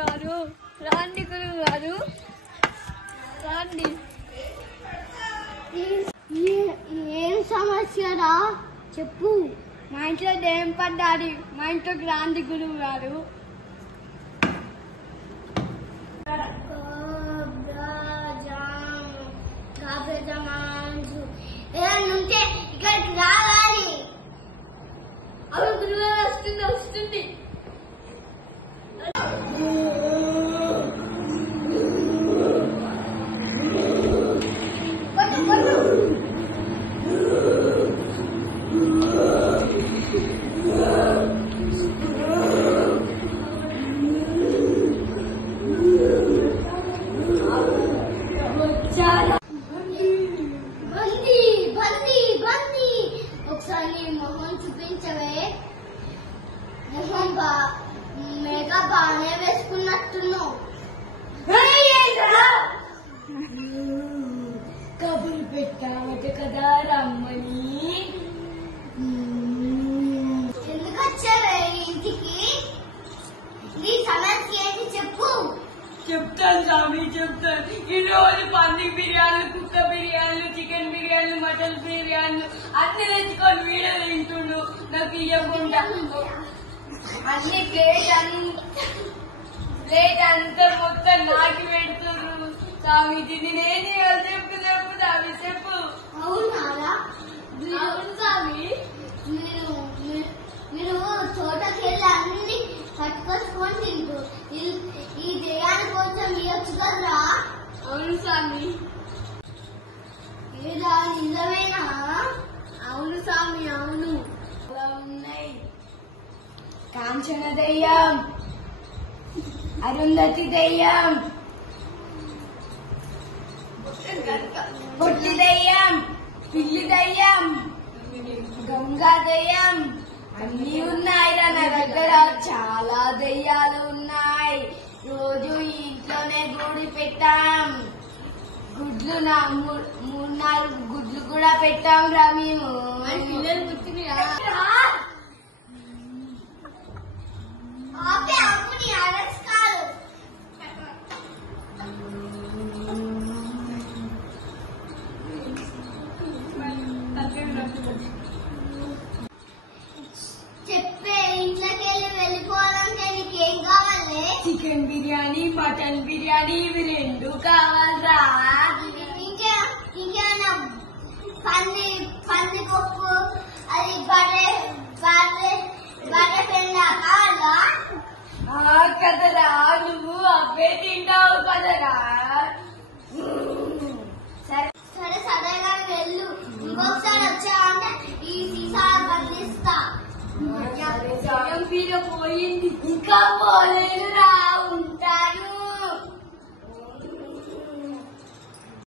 గారు రాండి, గురువు గారు రాండి. ఏం సమస్యరా చెప్పు. మా ఇంట్లో దెయ్యం పడ్డాది, మా ఇంట్లోకి రాండి గురువు గారు. ఇక్కడికి రావాలి. అవి గురువు గారు వస్తుంది వస్తుంది. ఒకసారి మొహం చూపించవే. మొహం మేకప్ బాగానే వేసుకున్నట్టున్నావు. కబురు పెట్టామట కదా రమ్మని. ఎందుకు వచ్చావే ఇంటికి? నీ సమస్య ఏంటి చెప్పు. చెప్తాను స్వామి చెప్తాను. ఈ రోజు పంది బిర్యానీలు, కుక్క బిర్యానీలు, చికెన్ బిర్యానీలు, మటన్ బిర్యానీలు అన్ని తెచ్చుకొని వీడియో తింటుండు. నాకు ఇవ్వకుండా అన్ని ప్లేట్ అంతా మొత్తం నాకి పెడుతున్నారు. స్వామిజీ నేనేం చేయాలి చెప్పు చెప్పు స్వామి చెప్పు. అవునారా? అవును స్వామి. మీరు తోటకెళ్ళి అన్ని పట్టుకొచ్చుకొని తింటూ ఈ దేయాన్ని కొంచెం ఇవ్వచ్చు కదరా. అవును స్వామి. ఏదా నిజమేనా? అవును స్వామి అవును. అలా ఉన్నాయి. కాంచన దెయ్యం, అరుంధతి దెయ్యం, పొట్టి దెయ్యం, పిల్లి దెయ్యం, గంగా దెయ్యం అన్ని ఉన్నాయి. నా దగ్గర చాలా దెయ్యాలు ఉన్నాయి. రోజు ఇంట్లోనే గుడి పెట్టాం. గుడ్లు 3-4 గుడ్లు కూడా పెట్టాం రా మేము. పిల్లలు పుట్టినరా? చెప్పే. ఇంట్లోకి వెళ్ళిపోవాలంటే నీకేం కావాలి? చికెన్ బిర్యానీ, మటన్ బిర్యానీ ఇవి 2 కావాలరా. ఇంకేమైనా పంది పప్పు, అది బర్రె పెండ కావాలా? కదరా నువ్వు అవే తింటావు కదరా. సరే సరేగా వెళ్ళు. ఇంకొకసారి వచ్చావంటే ఈ సీసా బంధిస్తా. పోయింది ఇంకా పోలేదురా.